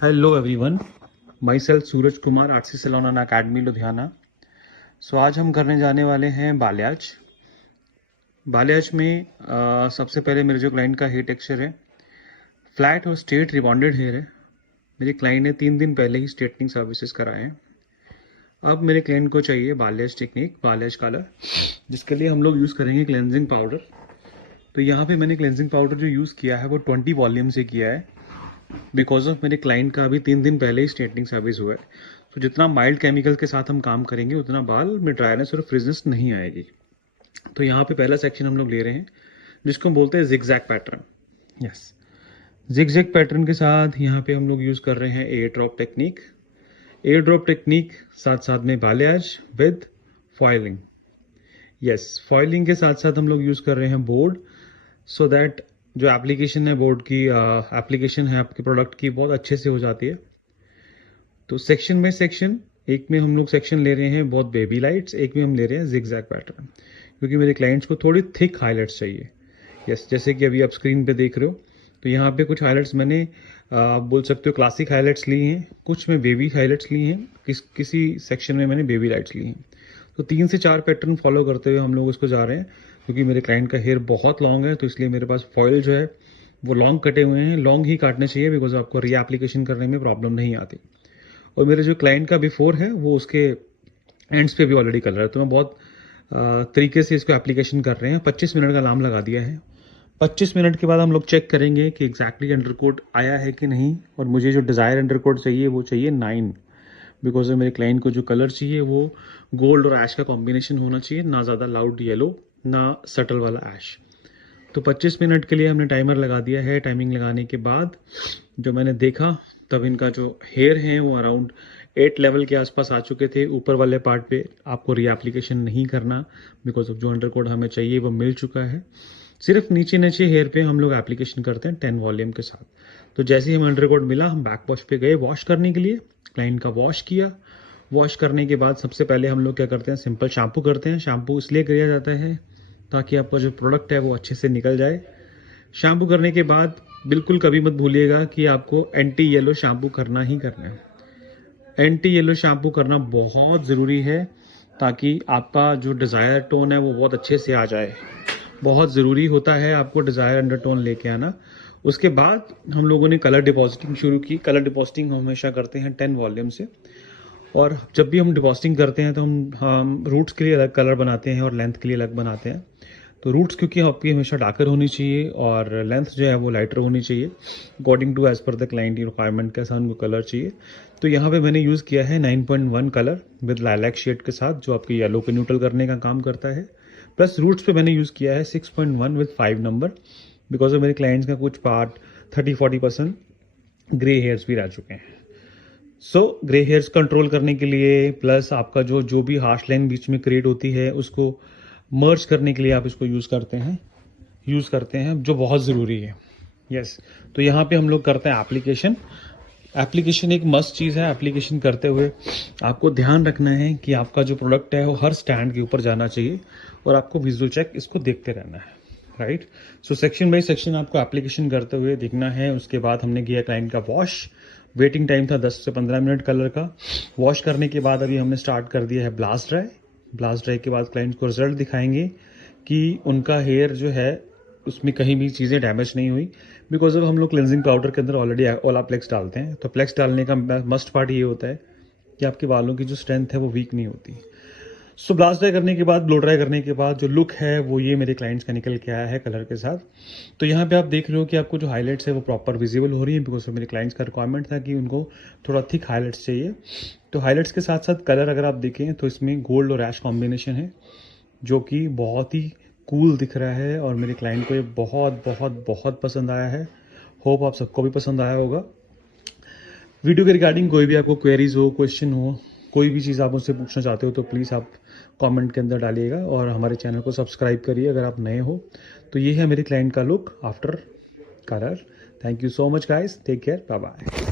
Hello everyone, my self Suraj Kumar, RC salon and academy Ludhiana. सो आज हम करने जाने वाले हैं बाल्याज। बाल्याज में सबसे पहले मेरे जो क्लाइंट का हेयर टेक्सचर है फ्लैट और स्ट्रेट रिबॉन्डेड हेयर है। मेरे क्लाइंट ने 3 दिन पहले ही स्ट्रेटनिंग सर्विसेज कराए हैं। अब मेरे क्लाइंट को चाहिए बाल्याज टेक्निक, बाल्याज कलर, जिसके लिए हम लोग यूज़ करेंगे क्लेंजिंग पाउडर। तो यहाँ पे मैंने क्लेंजिंग पाउडर जो यूज़ किया है वो 20 वॉल्यूम से किया है, बिकॉज ऑफ मेरे क्लाइंट का अभी 3 दिन पहले ही स्ट्रेटनिंग सर्विस हुआ है। तो जितना माइल्ड केमिकल के साथ हम काम करेंगे उतना बाल में ड्राइनेस और फ्रिजनेस नहीं आएगी। तो यहाँ पे पहला सेक्शन हम लोग ले रहे हैं जिसको हम बोलते हैं zigzag pattern. Yes, zigzag pattern के साथ यहाँ पे हम लोग यूज़ कर रहे हैं air drop technique. Air drop technique साथ साथ में बाल्याज विद फॉइलिंग। यस, फॉइलिंग के साथ साथ हम लोग यूज़ कर रहे हैं बोर्ड, सो दैट जो एप्लीकेशन है बोर्ड की, एप्लीकेशन है आपके प्रोडक्ट की, बहुत अच्छे से हो जाती है। तो सेक्शन बाय सेक्शन, एक में हम लोग सेक्शन ले रहे हैं बहुत बेबी लाइट्स, एक में हम ले रहे हैं जिगजैग पैटर्न, क्योंकि मेरे क्लाइंट्स को थोड़ी थिक हाईलाइट्स चाहिए। यस, जैसे कि अभी आप स्क्रीन पे देख रहे हो, तो यहाँ पे कुछ हाईलाइट्स मैंने आप बोल सकते हो क्लासिक हाईलाइट्स ली हैं, कुछ में बेबी हाईलाइट्स ली हैं, किसी सेक्शन में मैंने बेबी लाइट्स ली हैं। तो 3 से 4 पैटर्न फॉलो करते हुए हम लोग उसको जा रहे हैं, क्योंकि मेरे क्लाइंट का हेयर बहुत लॉन्ग है, तो इसलिए मेरे पास फॉइल जो है वो लॉन्ग कटे हुए हैं। लॉन्ग ही काटने चाहिए, बिकॉज आपको री एप्लीकेशन करने में प्रॉब्लम नहीं आती। और मेरे जो क्लाइंट का बिफोर है वो उसके एंड्स पे भी ऑलरेडी कलर है, तो मैं बहुत तरीके से इसको एप्लीकेशन कर रहे हैं। 25 मिनट का नाम लगा दिया है। 25 मिनट के बाद हम लोग चेक करेंगे कि एग्जैक्टली अंडरकोट आया है कि नहीं। और मुझे जो डिज़ायर अंडरकोट चाहिए वो चाहिए 9, बिकॉज मेरे क्लाइंट को जो कलर चाहिए वो गोल्ड और ऐश का कॉम्बिनेशन होना चाहिए, ना ज़्यादा लाउड येलो ना सटल वाला ऐश। तो 25 मिनट के लिए हमने टाइमर लगा दिया है। टाइमिंग लगाने के बाद जो मैंने देखा, तब इनका जो हेयर है वो अराउंड 8 लेवल के आसपास आ चुके थे। ऊपर वाले पार्ट पे आपको री एप्लीकेशन नहीं करना, बिकॉज ऑफ जो अंडरकोट हमें चाहिए वो मिल चुका है। सिर्फ नीचे नीचे हेयर पे हम लोग एप्लीकेशन करते हैं 10 वॉल्यूम के साथ। तो जैसे ही हम अंडरकोट मिला, हम बैक वॉश पे गए वॉश करने के लिए। क्लाइंट का वॉश किया। वॉश करने के बाद सबसे पहले हम लोग क्या करते हैं, सिंपल शैम्पू करते हैं। शैम्पू इसलिए किया जाता है ताकि आपका जो प्रोडक्ट है वो अच्छे से निकल जाए। शैम्पू करने के बाद बिल्कुल कभी मत भूलिएगा कि आपको एंटी येलो शैम्पू करना ही करना है। एंटी येलो शैम्पू करना बहुत ज़रूरी है, ताकि आपका जो डिज़ायर टोन है वो बहुत अच्छे से आ जाए। बहुत ज़रूरी होता है आपको डिज़ायर अंडरटोन लेके आना। उसके बाद हम लोगों ने कलर डिपॉजिटिंग शुरू की। कलर डिपॉजिटिंग हम हमेशा करते हैं 10 वॉल्यूम से। और जब भी हम डिपॉजिटिंग करते हैं तो हम रूट्स के लिए अलग कलर बनाते हैं और लेंथ के लिए अलग बनाते हैं। तो रूट्स क्योंकि आपकी हमेशा डार्कर होनी चाहिए और लेंथ जो है वो लाइटर होनी चाहिए, according to as per the client requirement कैसा उनको कलर चाहिए। तो यहाँ पे मैंने यूज़ किया है 9.1 कलर विद लाइलैक शेड के साथ, जो आपके येलो को न्यूट्रल करने का काम करता है। प्लस रूट्स पे मैंने यूज़ किया है 6.1 विद 5 नंबर, बिकॉज ऑफ मेरे क्लाइंट्स का कुछ पार्ट 30-40% ग्रे हेयर्स भी रह चुके हैं। सो ग्रे हेयर्स कंट्रोल करने के लिए, प्लस आपका जो भी हार्श लाइन बीच में क्रिएट होती है उसको मर्ज करने के लिए आप इसको यूज़ करते हैं, जो बहुत ज़रूरी है। यस, तो यहाँ पे हम लोग करते हैं एप्लीकेशन। एप्लीकेशन एक मस्ट चीज़ है। एप्लीकेशन करते हुए आपको ध्यान रखना है कि आपका जो प्रोडक्ट है वो हर स्टैंड के ऊपर जाना चाहिए, और आपको विजुअल चेक इसको देखते रहना है, right. So section by section आपको एप्लीकेशन करते हुए दिखना है। उसके बाद हमने किया क्लाइंट का वॉश। वेटिंग टाइम था 10 से 15 मिनट कलर का। वॉश करने के बाद अभी हमने स्टार्ट कर दिया है ब्लास्ट ड्राई। ब्लास्ट ड्राई के बाद क्लाइंट को रिजल्ट दिखाएंगे कि उनका हेयर जो है उसमें कहीं भी चीज़ें डैमेज नहीं हुई, बिकॉज अब हम लोग क्लेंजिंग पाउडर के अंदर ऑलरेडी ओलाप्लेक्स डालते हैं। तो प्लेक्स डालने का मस्ट पार्ट ये होता है कि आपके बालों की जो स्ट्रेंथ है वो वीक नहीं होती। सो ब्लास्ट ड्राई करने के बाद, ब्लो ड्राई करने के बाद जो लुक है वो ये मेरे क्लाइंट्स का निकल के आया है कलर के साथ। तो यहाँ पे आप देख रहे हो कि आपको जो हाईलाइट्स है वो प्रॉपर विजिबल हो रही है, बिकॉज मेरे क्लाइंट्स का रिक्वायरमेंट था कि उनको थोड़ा थिक हाईलाइट्स चाहिए। तो हाईलाइट्स के साथ साथ कलर अगर आप देखें तो इसमें गोल्ड और ऐश कॉम्बिनेशन है, जो कि बहुत ही कूल दिख रहा है, और मेरे क्लाइंट को ये बहुत बहुत बहुत पसंद आया है। होप आप सबको भी पसंद आया होगा। वीडियो के रिगार्डिंग कोई भी आपको क्वेरीज हो, क्वेश्चन हो, कोई भी चीज़ आप मुझसे पूछना चाहते हो तो प्लीज़ आप कमेंट के अंदर डालिएगा, और हमारे चैनल को सब्सक्राइब करिए अगर आप नए हो। तो ये है मेरे क्लाइंट का look after colour. Thank you so much guys, take care, bye bye.